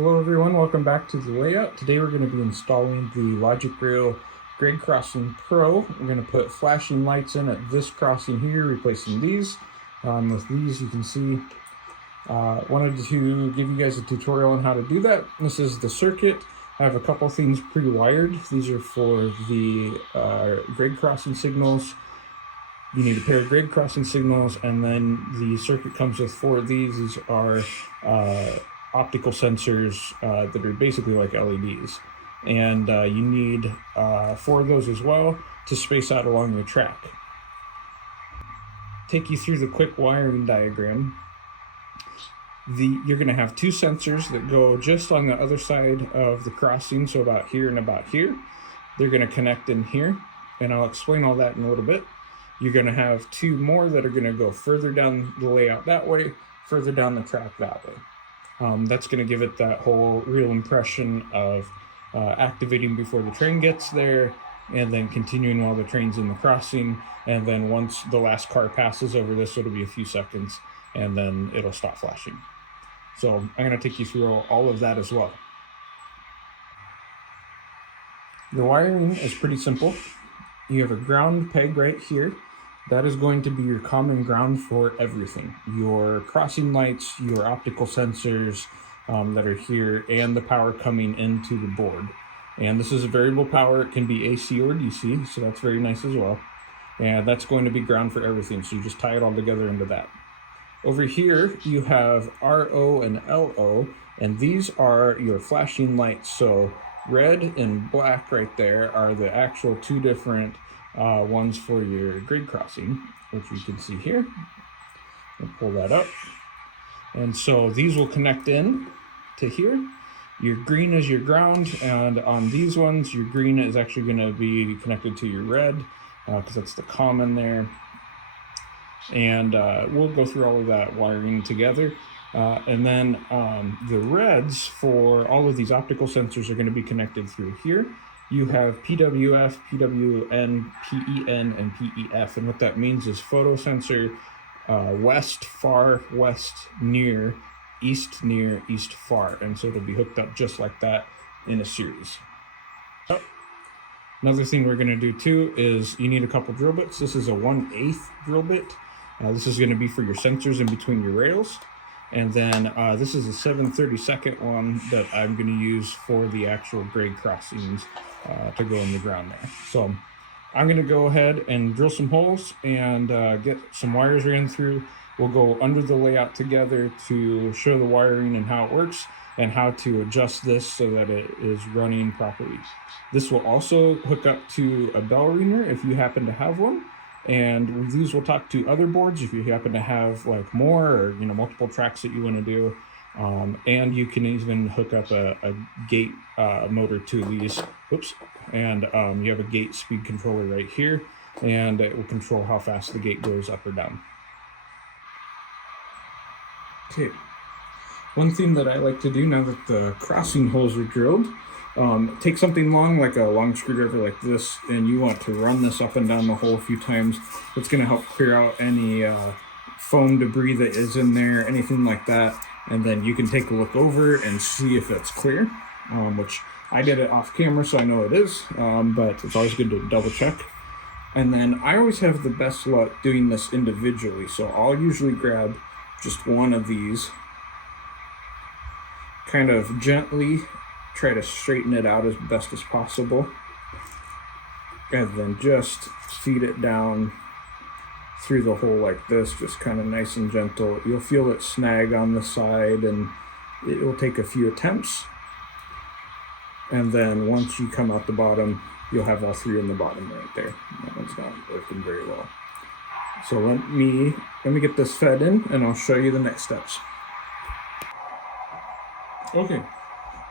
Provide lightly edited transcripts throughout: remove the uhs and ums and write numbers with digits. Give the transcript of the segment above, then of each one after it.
Hello everyone, welcome back to the layout. Today we're going to be installing the Logic Rail Grade Crossing Pro. We're going to put flashing lights in at this crossing here, replacing these. With these you can see, wanted to give you guys a tutorial on how to do that. This is the circuit. I have a couple things pre-wired. These are for the grade crossing signals. You need a pair of grade crossing signals, and then the circuit comes with 4 of these. These are optical sensors that are basically like LEDs, and you need 4 of those as well to space out along the track. Take you through the quick wiring diagram. You're going to have 2 sensors that go just on the other side of the crossing, so about here and about here. They're going to connect in here, and I'll explain all that in a little bit. You're going to have 2 more that are going to go further down the layout that way, further down the track that way. That's going to give it that whole real impression of activating before the train gets there, and then continuing while the train's in the crossing, and then once the last car passes over this, it'll be a few seconds, and then it'll stop flashing. So I'm going to take you through all of that as well. The wiring is pretty simple. You have a ground peg right here. That is going to be your common ground for everything. Your crossing lights, your optical sensors that are here, and the power coming into the board. And this is a variable power. It can be AC or DC, so that's very nice as well. And that's going to be ground for everything, so you just tie it all together into that. Over here, you have RO and LO, and these are your flashing lights. So red and black right there are the actual 2 different ones for your grade crossing, which you can see here. I'll pull that up. And so these will connect in to here. Your green is your ground, and on these ones, your green is actually going to be connected to your red, because that's the common there. And we'll go through all of that wiring together. And then the reds for all of these optical sensors are going to be connected through here. You have PWF, PWN, PEN, and PEF. And what that means is photo sensor west, far, west, near, east, far. And so it'll be hooked up just like that in a series. Oh. Another thing we're going to do too is you need a couple drill bits. This is a 1/8 drill bit. This is going to be for your sensors in between your rails. And then this is a 7/32 one that I'm going to use for the actual grade crossings to go in the ground there. So I'm going to go ahead and drill some holes and get some wires ran through. We'll go under the layout together to show the wiring and how it works and how to adjust this so that it is running properly. This will also hook up to a bell ringer if you happen to have one. And these will talk to other boards if you happen to have like more or multiple tracks that you want to do. And you can even hook up a gate motor to these. Oops. And you have a gate speed controller right here, and it will control how fast the gate goes up or down. Okay. One thing that I like to do now that the crossing holes are drilled, take something long, like a long screwdriver like this, and you want to run this up and down the hole a few times. It's going to help clear out any foam debris that is in there, anything like that. And then you can take a look over and see if it's clear, which I did it off camera, so I know it is, but it's always good to double check. And then I always have the best luck doing this individually, so I'll usually grab just one of these, kind of gently try to straighten it out as best as possible, and then just feed it down through the hole like this, just kind of nice and gentle. You'll feel it snag on the side, and it will take a few attempts, and then once you come out the bottom, you'll have all 3 in the bottom right there. That one's not working very well. So let me get this fed in, and I'll show you the next steps. Okay,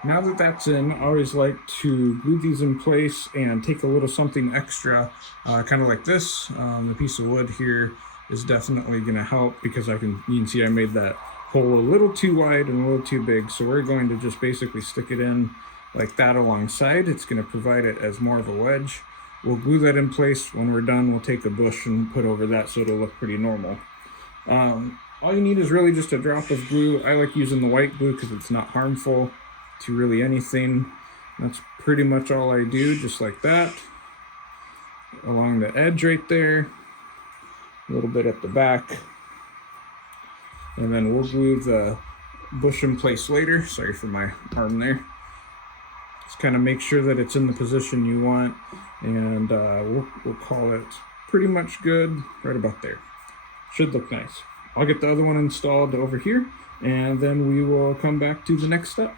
now that that's in, I always like to glue these in place and take a little something extra, kind of like this. The piece of wood here is definitely going to help, because you can see I made that hole a little too wide and a little too big. So we're going to just basically stick it in like that alongside. It's going to provide it as more of a wedge. We'll glue that in place. When we're done, we'll take a bush and put over that so it'll look pretty normal. All you need is really just a drop of glue. I like using the white glue because it's not harmful. to really anything. That's pretty much all I do, just like that. Along the edge right there, a little bit at the back. And then we'll glue the bush in place later. Sorry for my arm there. Just kind of make sure that it's in the position you want, and we'll call it pretty much good right about there. Should look nice. I'll get the other one installed over here, and then we will come back to the next step.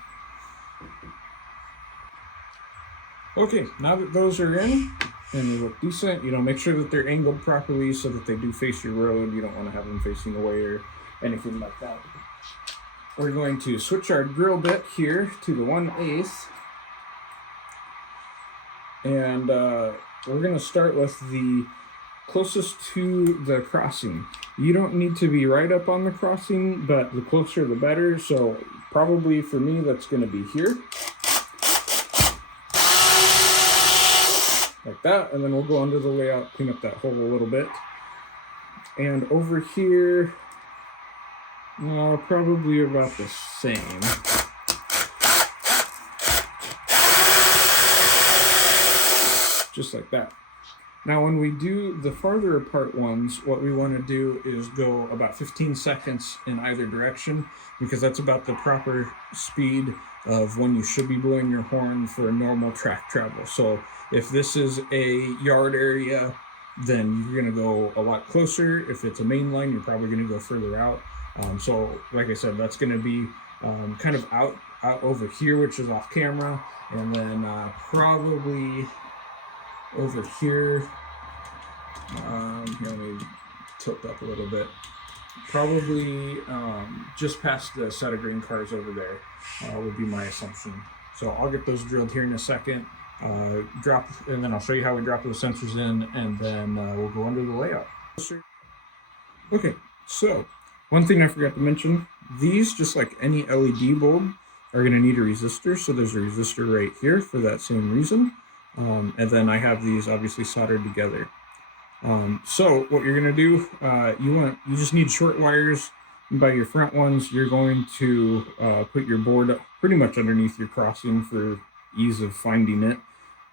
Okay, now that those are in and they look decent, make sure that they're angled properly so that they do face your road. You don't want to have them facing away or anything like that. We're going to switch our drill bit here to the 1/8, and we're going to start with the closest to the crossing. You don't need to be right up on the crossing, but the closer the better. So probably for me, that's going to be here. Like that, and then we'll go under the layout, clean up that hole a little bit. And over here, probably about the same. Just like that. Now when we do the farther apart ones, what we want to do is go about 15 seconds in either direction, because that's about the proper speed of when you should be blowing your horn for normal track travel. So if this is a yard area, then you're going to go a lot closer. If it's a main line, you're probably going to go further out. So like I said, that's going to be kind of out over here, which is off camera, and then probably over here, here, let me tilt up a little bit, probably just past the set of green cars over there would be my assumption. So I'll get those drilled here in a second, and then I'll show you how we drop those sensors in, and then we'll go under the layout. Okay, so one thing I forgot to mention, these, just like any LED bulb, are going to need a resistor. So there's a resistor right here for that same reason. And then I have these obviously soldered together. So what you're going to do, you just need short wires. And by your front ones, you're going to put your board pretty much underneath your crossing for ease of finding it.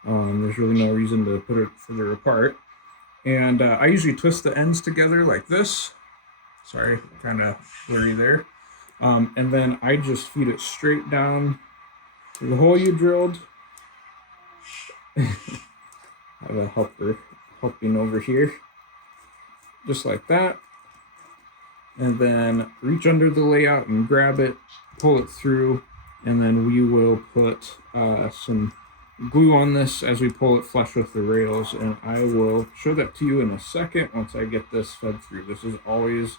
There's really no reason to put it further apart. And I usually twist the ends together like this. Sorry, kind of blurry there. And then I just feed it straight down to the hole you drilled. I have a helper helping over here, just like that. And then reach under the layout and grab it, pull it through, and then we will put some glue on this as we pull it flush with the rails, and I will show that to you in a second once I get this fed through. This is always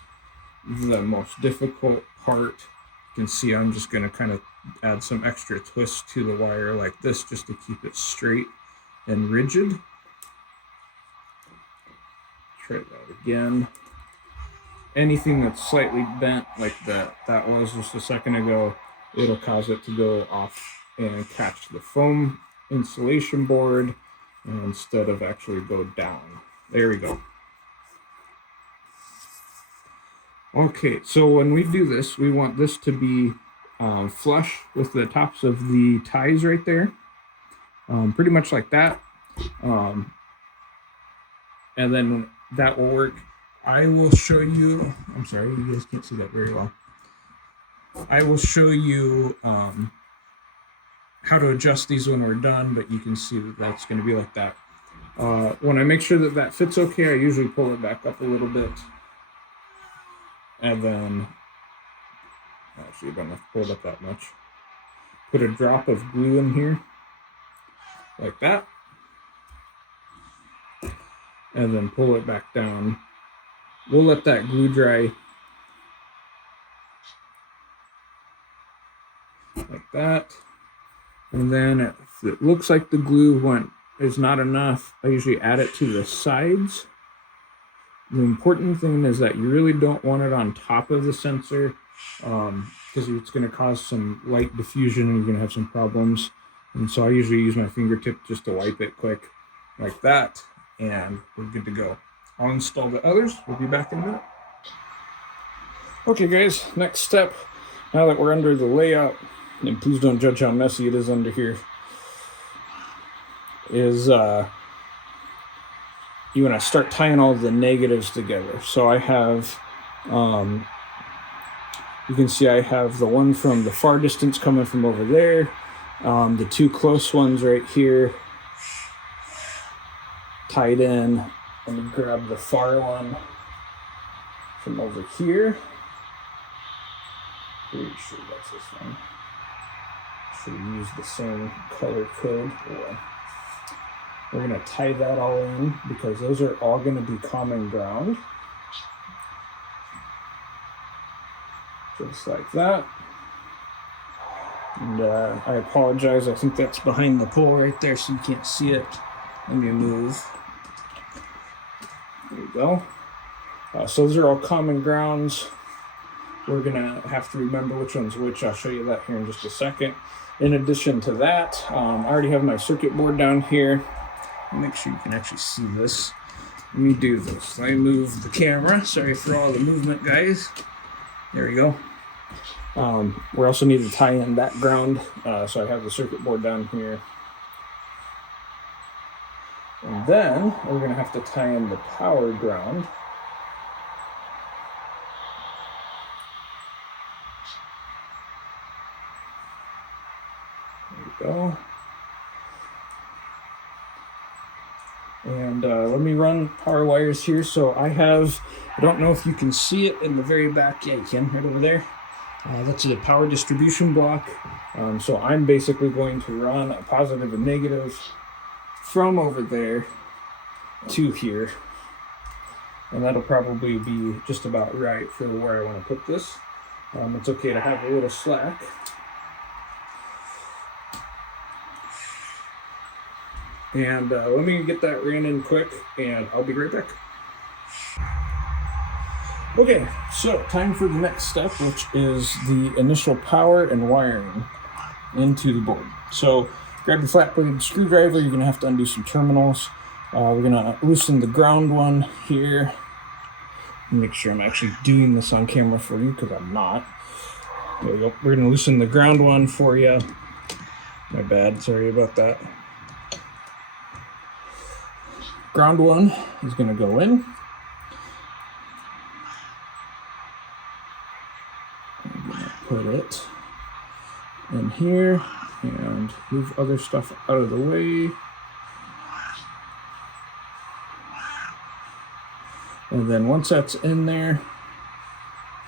the most difficult part. You can see I'm just going to kind of add some extra twist to the wire like this just to keep it straight and rigid. Try that again. Anything that's slightly bent like that was just a second ago, it'll cause it to go off and catch the foam insulation board instead of actually go down. There we go. Okay, so when we do this, we want this to be flush with the tops of the ties right there. Pretty much like that. And then that will work. I will show you, I'm sorry, you guys can't see that very well. I will show you how to adjust these when we're done, but you can see that that's going to be like that. When I make sure that that fits okay, I usually pull it back up a little bit. And then, actually, I don't have to pull it up that much. Put a drop of glue in here, like that. And then pull it back down. We'll let that glue dry like that. And then if it looks like the glue is not enough, I usually add it to the sides. The important thing is that you really don't want it on top of the sensor, because it's going to cause some light diffusion and you're going to have some problems. And so I usually use my fingertip just to wipe it quick like that, and we're good to go. I'll install the others. We'll be back in a minute. Okay guys, next step, now that we're under the layout, and please don't judge how messy it is under here, is you want to start tying all the negatives together. So I have, you can see I have the one from the far distance coming from over there, the two close ones right here tied in. Let me grab the far one from over here. Pretty sure that's this one. Should use the same color code. Yeah. We're going to tie that all in because those are all going to be common ground. Just like that. And I apologize, I think that's behind the pole right there so you can't see it. Let me move. There we go. So those are all common grounds. We're going to have to remember which one's which. I'll show you that here in just a second. In addition to that, I already have my circuit board down here. Make sure you can actually see this. Let me do this. Let me move the camera. Sorry for all the movement, guys. There we go. We also need to tie in that ground. So I have the circuit board down here. And then we're going to have to tie in the power ground. There we go. And let me run power wires here. So I don't know if you can see it in the very back. Yeah, you can, right over there. That's a power distribution block. So I'm basically going to run a positive and negative from over there to here. And that'll probably be just about right for where I want to put this. It's okay to have a little slack. And let me get that ran in quick and I'll be right back. Okay, so time for the next step, which is the initial power and wiring into the board. So grab your flat blade screwdriver, you're gonna have to undo some terminals. We're gonna loosen the ground one here. Make sure I'm actually doing this on camera for you because I'm not. There we go. We're gonna loosen the ground one for you. My bad, sorry about that. Ground one is gonna go in. I'm gonna put it in here and move other stuff out of the way. And then once that's in there,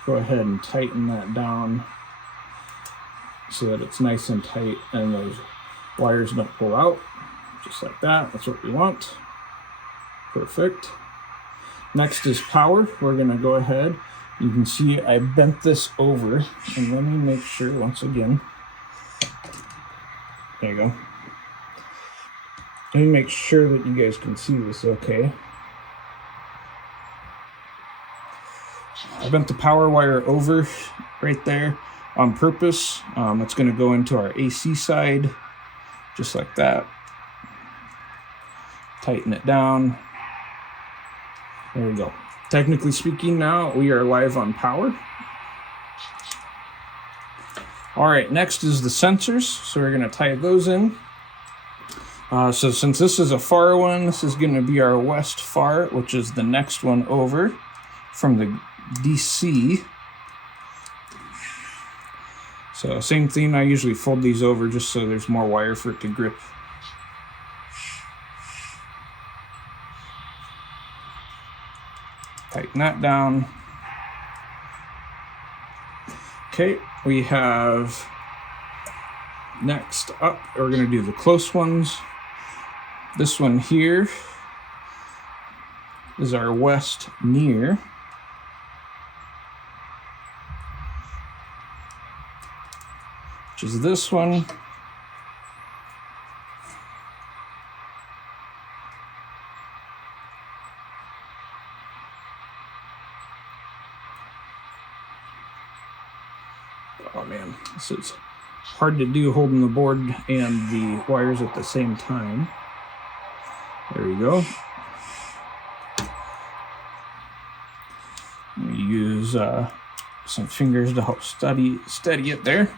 go ahead and tighten that down so that it's nice and tight and those wires don't pull out. Just like that, that's what we want. Perfect. Next is power. We're gonna go ahead. You can see I bent this over, and let me make sure once again. There you go. Let me make sure that you guys can see this okay. I bent the power wire over right there on purpose. It's gonna go into our AC side, just like that. Tighten it down. There we go. Technically speaking, now we are live on power. All right, next is the sensors. So we're gonna tie those in. So since this is a far one, this is gonna be our west far, which is the next one over from the DC. So same thing, I usually fold these over just so there's more wire for it to grip. Tighten that down. Okay, we have next up, we're gonna do the close ones. This one here is our west near. Which is this one. Oh man, this is hard to do holding the board and the wires at the same time. There we go. We use some fingers to help steady it there.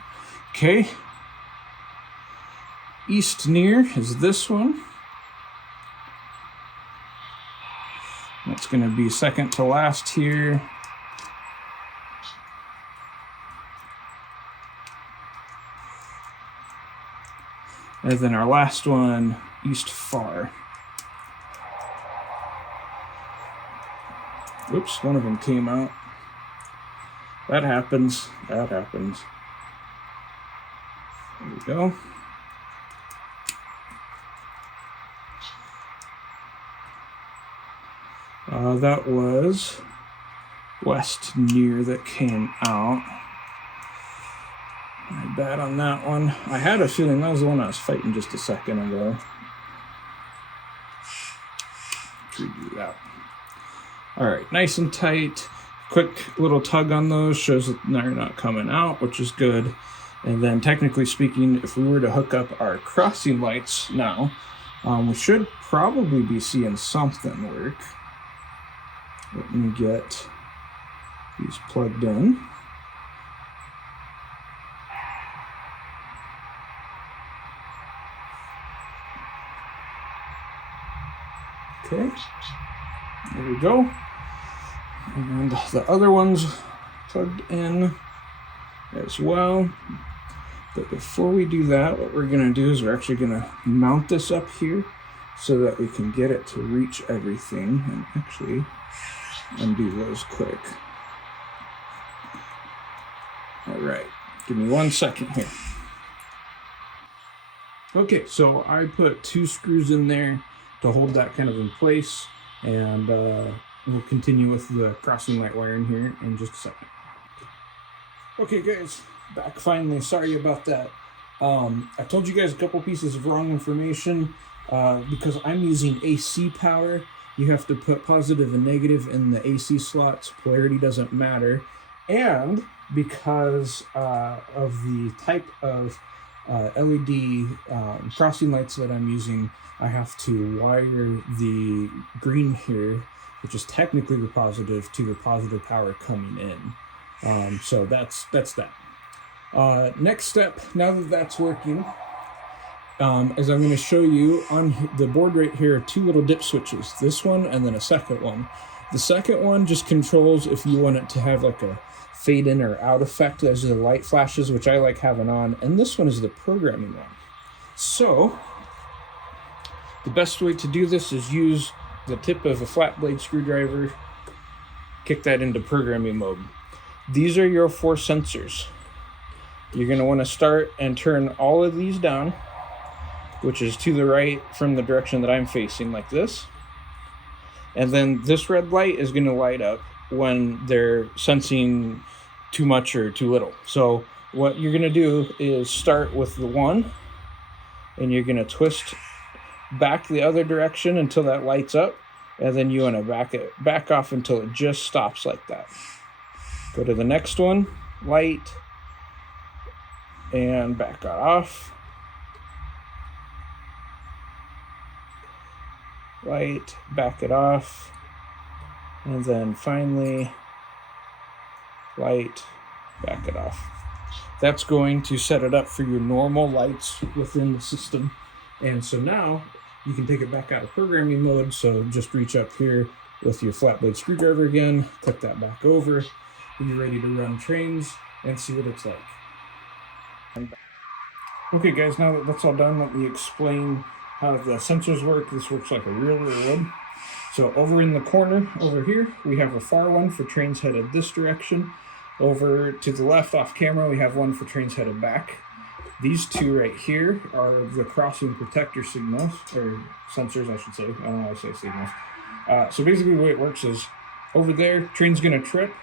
Okay. East near is this one. That's going to be second to last here. And then our last one, east far. Oops, one of them came out. That happens. That happens. There we go. That was west near that came out. My bad on that one. I had a feeling that was the one I was fighting just a second ago. Let's redo that. All right, nice and tight. Quick little tug on those shows that they're not coming out, which is good. And then technically speaking, if we were to hook up our crossing lights now, we should probably be seeing something work. Let me get these plugged in. Okay, there we go. And the other one's plugged in as well. But before we do that, what we're going to do is we're actually going to mount this up here so that we can get it to reach everything. And actually undo those quick. All right, give me 1 second here. Okay, so I put 2 screws in there to hold that kind of in place, and we'll continue with the crossing light wiring here in just a second. Okay guys, back finally. Sorry about that. I told you guys a couple pieces of wrong information. Because I'm using AC power, you have to put positive and negative in the AC slots. Polarity doesn't matter. And because of the type of LED crossing lights that I'm using, I have to wire the green here, which is technically the positive, to the positive power coming in. So that's that. Next step, now that that's working, is I'm going to show you on the board right here 2 little dip switches. This one and then a second one. The second one just controls if you want it to have like a fade in or out effect as the light flashes, which I like having on. And this one is the programming one. So the best way to do this is use the tip of a flat blade screwdriver, kick that into programming mode. These are your 4 sensors. You're going to want to start and turn all of these down, which is to the right from the direction that I'm facing, like this. And then this red light is going to light up when they're sensing too much or too little. So what you're going to do is start with the 1, and you're going to twist back the other direction until that lights up, and then you want to back off until it just stops like that. Go to the next one, light, and back off. Light, back it off, and then finally light, back it off. That's going to set it up for your normal lights within the system. And so now you can take it back out of programming mode. So just reach up here with your flat blade screwdriver again, click that back over, and you're ready to run trains and see what it's like. Okay guys, now that that's all done, let me explain how the sensors work. This works like a real railroad. So over in the corner over here, we have a far one for trains headed this direction. Over to the left off camera, we have one for trains headed back. These 2 right here are the crossing protector signals, or sensors I should say. I don't know how to say signals. So basically the way it works is, over there, train's gonna trip.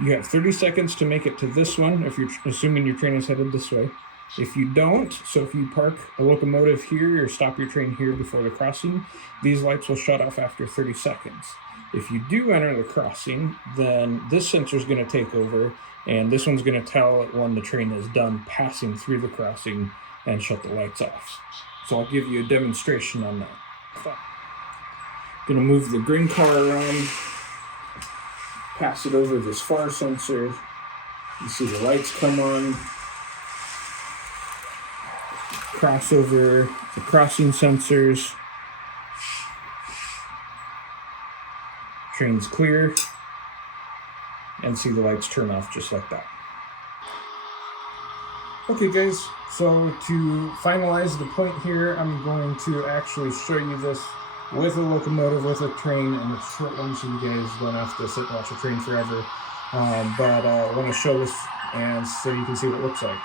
You have 30 seconds to make it to this one, if you're assuming your train is headed this way. If you don't, so if you park a locomotive here or stop your train here before the crossing, these lights will shut off after 30 seconds. If you do enter the crossing, then this sensor is going to take over, and this one's going to tell it when the train is done passing through the crossing and shut the lights off. So I'll give you a demonstration on that. Going to move the green car around, pass it over this far sensor. You see the lights come on. crossover, the crossing sensors. Train's clear, and see the lights turn off just like that. Okay guys, so to finalize the point here, I'm going to actually show you this with a locomotive, with a train, and it's a short one so you guys don't have to sit and watch a train forever. But I want to show this and so you can see what it looks like.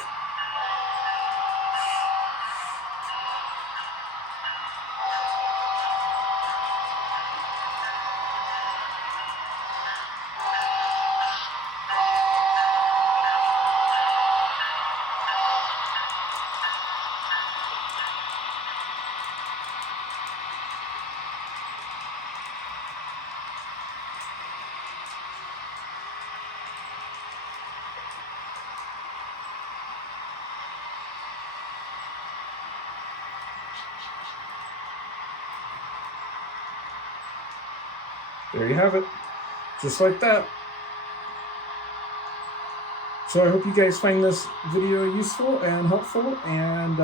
There you have it, just like that. So I hope you guys find this video useful and helpful, and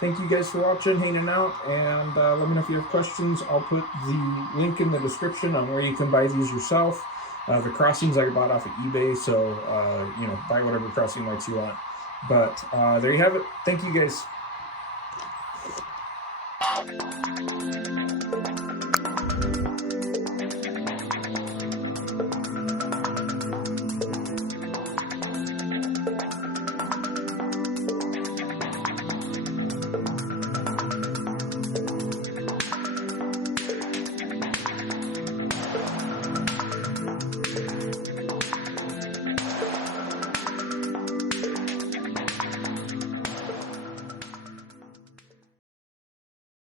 thank you guys for watching, hanging out, and let me know if you have questions. I'll put the link in the description on where you can buy these yourself. The crossings I bought off of eBay, so you know, buy whatever crossing lights you want. But there you have it. Thank you guys.